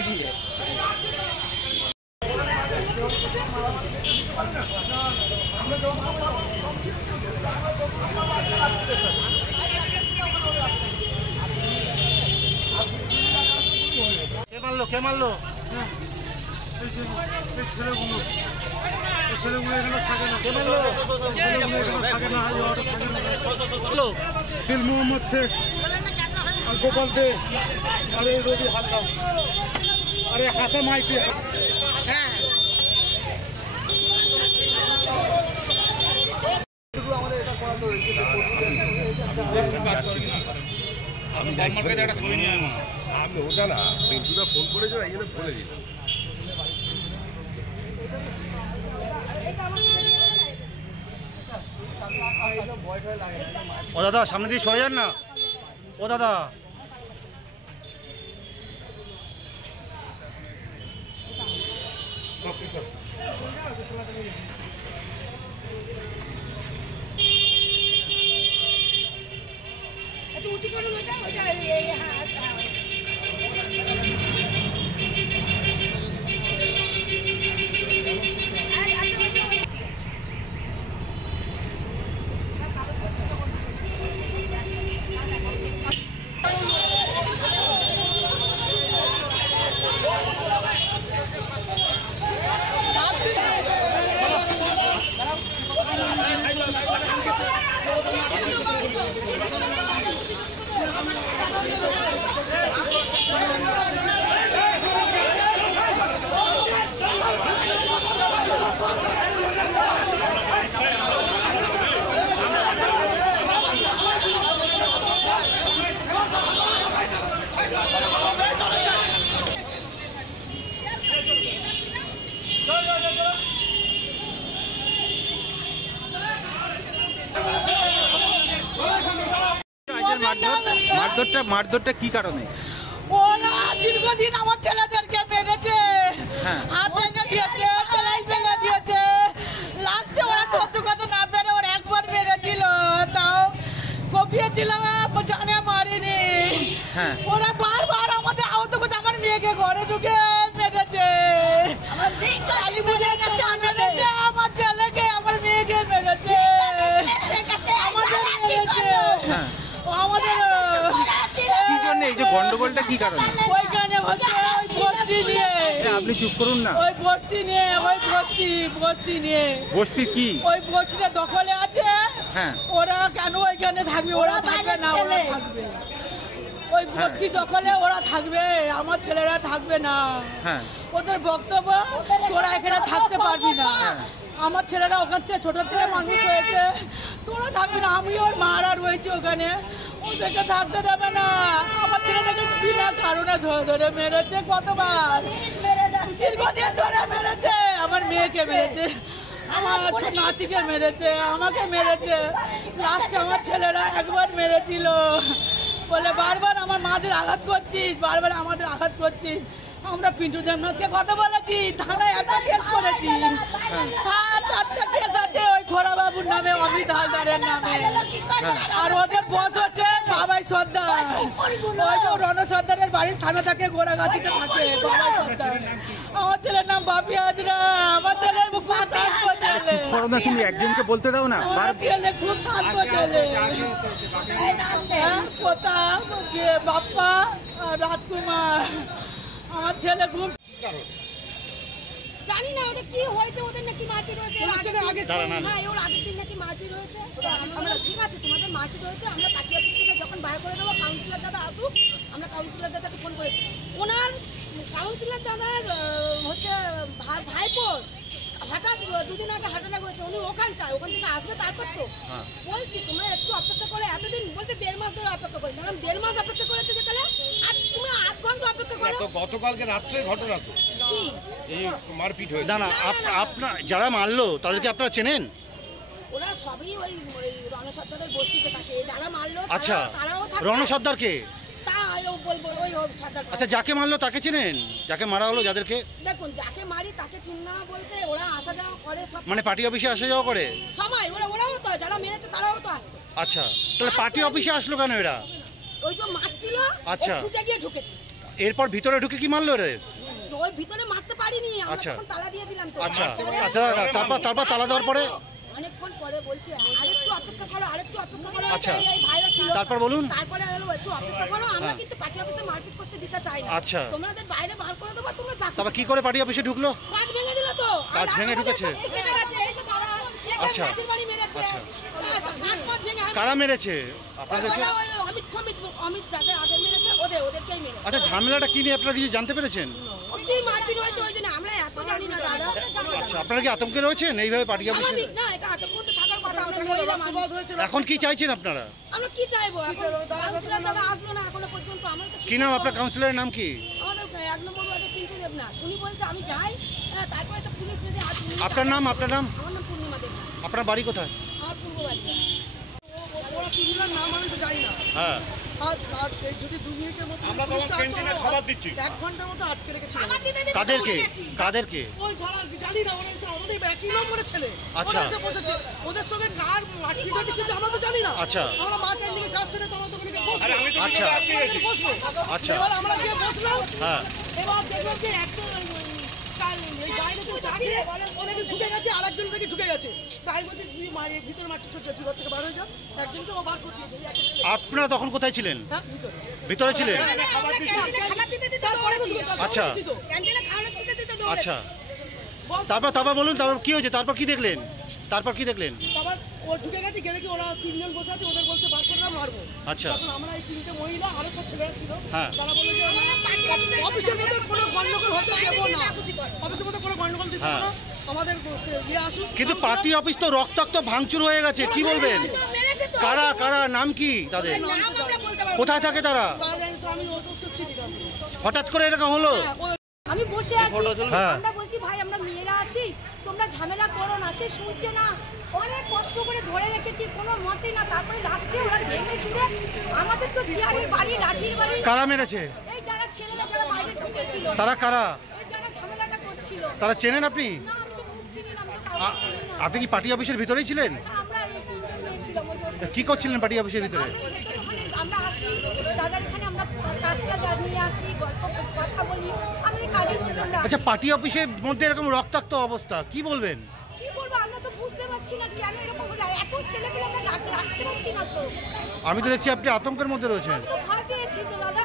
এগিয়ে। কে মারলো? ছেলেগুলো এখানে থাকে না। দিল মোহাম্মদ শেখ আর গোপাল দে আর এই রবি হালদার আর এই হাসান মাইতি। আমি আমি ওটা না পিন্টুদা ফোন করেছো এই জন্য বলে দিলাম। ও দাদা সামনে দিয়ে সরে যান না। ও দাদা মারধরটা কি কারণে? ওরা দীর্ঘদিন আমার ছেলেদেরকে মেরেছে, হাত ভেঙে দিয়েছে, সেলাই ভেঙে দিয়েছে। লাস্টে ওরা সহ্য করতে না পেরে ওরা একবার মেরেছিল, তাও কপিয়েছিলাম, জানে মারিনি। ওরা বারবার আমাদের আহত করতে আমার মেয়েকে ঘরে ঢুকে মেরেছে, মেরেছে আমার ছেলেকে, আমার মেয়েকে মেরেছে, আমাদের মেরেছে। কি জন্য এই যে গন্ডগোলটা কি কারণে? ওইখানে হচ্ছে ওই বস্তি নিয়ে। আপনি চুপ করুন না। ওই বস্তি নিয়ে, ওই বস্তি নিয়ে। বস্তি কি? ওই বস্তিটা দখলে আছে। ওরা কেন ওইখানে থাকবে? ওরা থাকবে না, ওরা থাকবে। ওই বস্তি দখলে ওরা থাকবে, আমার ছেলেরা থাকবে না। ওদের বক্তব্য তোরা এখানে থাকতে পারবি না। আমার ছেলেরা ওখান থেকে ছোট থেকে মানুষ হয়েছে, তোরা থাকবি না। আমি ওর মারা রয়েছে ওখানে, ওদেরকে থাকতে দেবে না। আমার ছেলেদেরকে বিনা কারণে ধরে ধরে মেরেছে, কতবার দীর্ঘদিন ধরে মেরেছে। আমার মেয়েকে মেরেছে, আমার নাতিকে মেরেছে, আমাকে মেরেছে। লাস্টে আমার ছেলেরা একবার মেরেছিল বলে বারবার আমার মাদের আঘাত করছিস, বারবার আমাদের আঘাত করছিস। আমরা পিন্টু দেবনাথকে কথা বলেছি, থানায় একটা কেস করেছি, 7-8টা কেস আছে ওই খোড়া বাবুর নামে, অমিত হালদারের নামে। আর ওদের বস হচ্ছে বাবাই সর্দার, ওই যে রণ সর্দারের বাড়ির সামনে থাকে, গোড়াগাছিতে থাকে বাবাই সর্দার। আমার ছেলের নাম বাপি হাজরা। আমার ছেলের খুব শান্ত ছেলে, তুমি একজনকে বলতে দাও না। ছেলে খুব শান্ত ছেলে, প্রতাপ, বাপ্পা, রাজকুমার। আমার ছেলে খুব জানি না ওটা কি হয়েছে, ওদের নাকি মারপিট হয়েছে, ওর আগের দিন নাকি মারপিট হয়েছে। আমরা ঠিক আছে তোমাদের মারপিট হয়েছে, আমরা তাকিয়ে থেকে যখন বাইরে করে দেবো, কাউন্সিলর দাদা আসুক, আমরা কাউন্সিলর দাদাকে ফোন করেছি। ওনার কাউন্সিলর দাদার হচ্ছে ভাইপোর হঠাৎ 2 দিন আগে হাঁটানা করেছে, উনি ওখান থেকে আসবে, তারপর তো বলছি তোমরা একটু অপেক্ষা করে। এতদিন বলছে 1.5 মাস ধরে অপেক্ষা করেছে, 1.5 মাস অপেক্ষা করেছে যেখানে, আর তুমি 8 ঘন্টা অপেক্ষা করো। গতকালকে রাত্রে ঘটনা তো এই মারপিট হয়েছে। না আপনার যারা মারলো তাদেরকে আপনারা চেনেন? ওরা সবই ওই রণ সর্দারের বস্তিতে থাকে, যারা মারলো। আচ্ছা, তারাও রণ সর্দারকে? আচ্ছা, যাকে মারলো তাকে চেনেন? যাকে মারা হলো, যাদেরকে? দেখুন, যাকে মারি তাকে চিনা বলতে ওরা আসা যাওয়া করে সব, মানে পার্টি অফিসে আসা যাওয়া করে সবাই। ওরাও তো, যারা মেরেছে তারাও তো আসতো। আচ্ছা, তাহলে পার্টি অফিসে আসলো কেন এরা? ওই যে মারছিল, আচ্ছা, ছুটে গিয়ে ঢুকেছে। এরপর ভিতরে ঢুকে কি মারলো রে? ওই ভিতরে মারতে পারিনি, আমরা আচ্ছা। তখন তালা দিয়ে দিলাম তো। আচ্ছা, তারপর তালা দেওয়ার পরে অনেকক্ষণ পরে বলছে আরেকটু অপেক্ষা করো, আরেকটু অপেক্ষা করো। আচ্ছা। এই ভাইরা ছিল। তারপর বলুন। তারপরে হলো একটু অপেক্ষা করো, আমরা হ্যাঁ। কিন্তু পার্টি অফিসে মারপিট করতে দিতে চাই না। আচ্ছা। তোমাদের বাইরে বার করে দেবো, তোমরা চাকরি। তারপর কি করে পার্টি অফিসে ঢুকলো? কাজ ভেঙে দিল তো। কাজ ভেঙে ঢুকেছে? কেটে গেছে, এই যে বাবা, আচ্ছা। লাঠির বাড়ি মেরেছে। আচ্ছা। কাজ ফাজ ভেঙে কারা মেরেছে আপনাদেরকে? অমিত যাদের আগে মেরেছে, ওদেরকেই মেরেছে। আচ্ছা, ঝামেলাটা কি নিয়ে আপনারা কিছু জানতে পেরেছেন? কি মারপিট হয়েছে ওই জন্য আমরা এত জানি না দাদা। আচ্ছা, আপনারা কি আতঙ্কে রয়েছেন এইভাবে পার্টি অফিসে? স্বাভাবিক না, এটা আতঙ্ক তো থাকার কথা। আমরা মহিলা মানুষ। এখন কি চাইছেন আপনারা? আমরা কি চাইবো এখন? কাউন্সিলর দাদা আসলো না এখনো পর্যন্ত। আমরা তো কি নাম আপনার কাউন্সিলরের নাম কি? আমাদের 1 নম্বর ওয়ার্ডে পিন্টু দেবনাথ। উনি বলছে আমি যাই, তারপরে তো পুলিশ যদি হাত নিয়ে আপনার নাম? আপনার নাম? আমার নাম পূর্ণিমা দেবনাথ। আপনার বাড়ি কোথায়? আমার পূর্ব বাড়ি। ওরা তিনজনের নাম আমি তো জানি না। হ্যাঁ, আর যদি 2 মিনিটের মতো আমরা তখন ক্যান্টিনে খাবার দিচ্ছি। 1 ঘন্টার মতো আটকে রেখেছিল। আমার দিতে দিতে কাদেরকে? দৌড়ে গেছি। কাদেরকে? ওই যারা জানি না, ওরা এসে আমাদের একই নম্বরের ছেলে। আচ্ছা। ওরা এসে বসেছে। ওদের সঙ্গে কার মারপিট হয়েছে কিছু আমরা তো জানি না। আচ্ছা। আমরা মা ক্যান্টিনে কাজ সেরে তো আমরা তো ওখানে বসবো। আরে আমি তো আচ্ছা। ভিতরে আটকে গেছি। বসবো। আচ্ছা। এবার আমরা গিয়ে বসলাম। হ্যাঁ। এবার দেখলাম যে একটা এই বাইরে তো চাকরি ওদেরকে ঢুকে গেছে, আরেকজন থেকে ঢুকে গেছে। তাই বলছে তুই মারে ভিতরে মারতে ছোটছে, ঘর থেকে বার হয়ে যাও। একজনকে ও বার করতে দিয়েছে। আপনারা তখন কোথায় ছিলেন? হ্যাঁ, ভিতরে। ভিতরে ছিলেন? না, না, আমরা ক্যান্টিনে খাবার দিতে দিতে তারপরে তো দৌড়েছি। ঢুকে আচ্ছা। গেছি তো। ক্যান্টিনে খাবার দিতে দিতে দৌড়েছি। আচ্ছা, তারপর বলুন, তারপর কি হয়েছে? তারপর কি দেখলেন? তারপর কি দেখলেন? তারপর ও ঢুকে গেছে, গেলে কি ওরা 3 জন বসে আছে, ওদের বলছে বার করে দাও, মারবো। আচ্ছা। তখন আমরা এই 3টে মহিলা আরো সব ছেলেরা ছিল, হ্যাঁ। তারা বললো যে অফিসের মধ্যে কোনো গন্ডগোল হতে দেবো না, অফিসের মধ্যে কোনো গন্ডগোল দিতে হ্যাঁ। না, আমাদের ইয়ে আসুক। কিন্তু পার্টি অফিস তো রক্তাক্ত ভাঙচুর হয়ে গেছে, কি বলবেন? মেরেছে তো। কারা কারা, নাম কি তাদের? নাম আমরা বলতে পারবো না। কোথায় থাকে তারা? পাওয়া যায়নি তো, আমি অত চিনি না। হঠাৎ করে এরকম হলো? আমি বসে আছি, হ্যাঁ। আমরা বলছি ভাই আমরা মেয়েরা আছি, তোমরা ঝামেলা করো না। সে শুনছে না, অনেক কষ্ট করে ধরে রেখেছি, কোনো মতেই না। তারপরে লাস্টে ওরা ভেঙে চুড়ে আমাদের তো চেয়ারের বাড়ি, লাঠির বাড়ি। কারা মেরেছে? এই যারা ছেলেরা যারা বাইরে ঢুকেছিল, তারা কারা? ওই যারা ঝামেলাটা করছিল। তারা চেনেন আপনি? না, আমি তো মুখ চিনি না, আমি তো কাউকে চিনি না। আপনি কি পার্টি অফিসের ভিতরেই ছিলেন? আমরা এখানে ছিলাম, কি করছিলেন পার্টি অফিসের ভিতরে? আমরা আসি দাদার এখানে, আমরা কাজটা নিয়ে আসি, গল্প কথা বলি, আমি কাজের মধ্যে আমরা আচ্ছা, পার্টি অফিসের মধ্যে এরকম রক্তাক্ত অবস্থা, কি বলবেন? কি বলবো, আমরা তো বুঝতে পারছি না কেন এরকম হলো। এত ছেলেগুলো আমরা রাখতে পারছি না তো। আমি তো দেখছি আপনি আতঙ্কের মধ্যে রয়েছেন। আমি তো ভয় পেয়েছি তো দাদা।